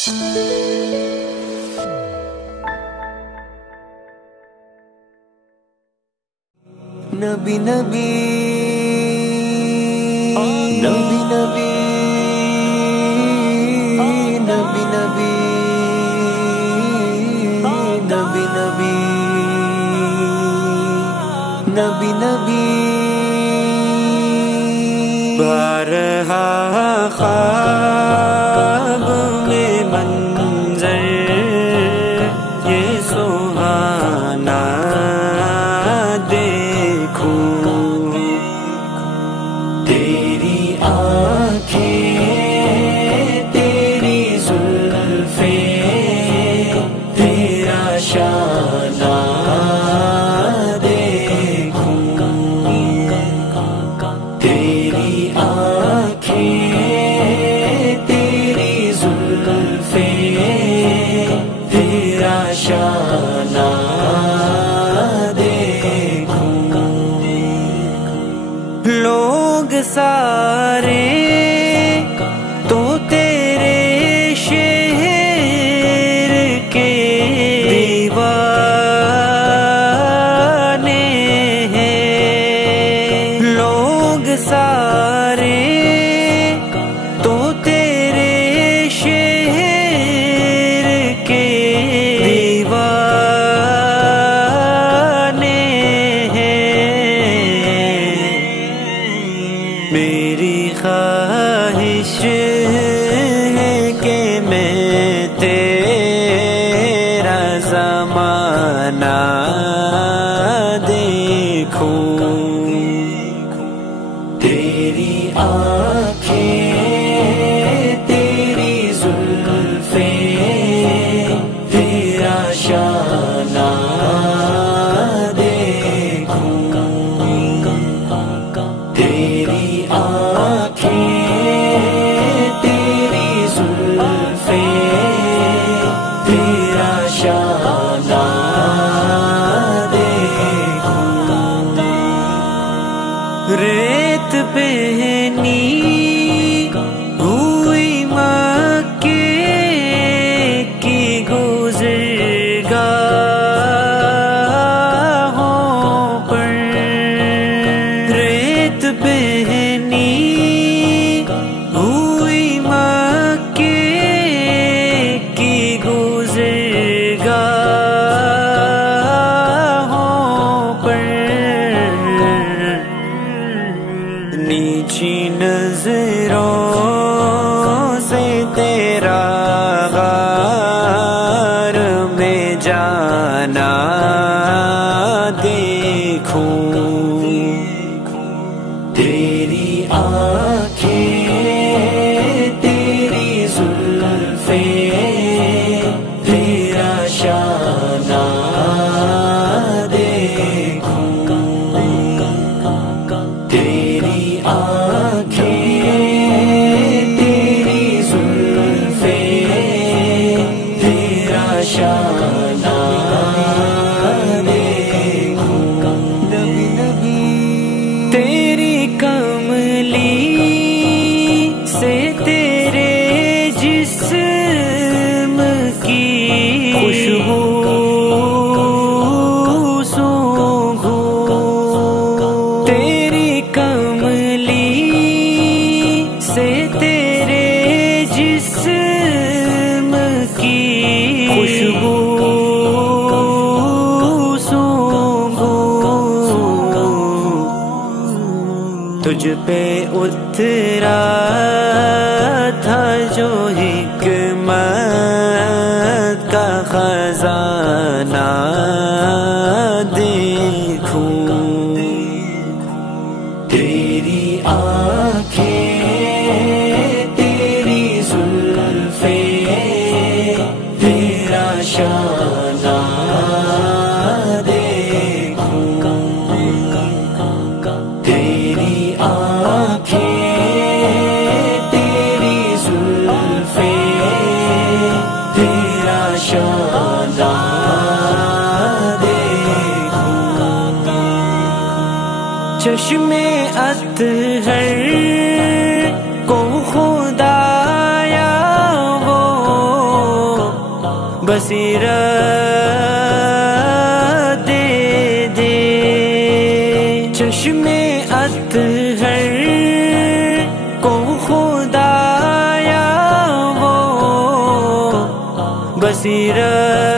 نبی نبی نبی نبی نبی نبی نبی نبی نبی نبی بارہا خواب میں منظر یہ سہانا تیری آنکھیں تیری زلفیں تیرا شانہ دیکھوں تیری آنکھیں تیری زلفیں تیرا شانہ لوگ سارے تو تیرے شہر کے دیوانے ہیں لوگ سارے تو تیرے شہر کے دیوانے میری خواہش ہے کہ میں تیرا زمانہ دیکھوں تیری آنکھیں تیری زلفیں تیرا شانہ تیری آنکھیں تیری زلفیں تیرا شانہ دیکھوں ریت پہنی ہوئی مکے کی گزرگاہوں پر ریت پہنی ہوئی مکے کی گزرگاہوں پر نیچی نظروں سے تیرا غار میں جانا دیکھوں تیری آنکھیں تیری زلفیں تیرا شانہ دیکھوں تیری آنکھیں تیری زلفیں تیرا شانہ دیکھوں نبی نبی تیری کملی سے تیرے جسم کی خوشبو سونگھوں تیری کملی سے تیرے جسم کی خوشبو تجھ پہ اترا تھا جو حکمت کا خزانہ دیکھوں تیری آنکھیں تیری زلفیں تیرا شانہ تیری آنکھیں تیری زلفیں تیرا شانہ بصیرت دے دے، چشم اطہر کو خدایا وہ بصیرت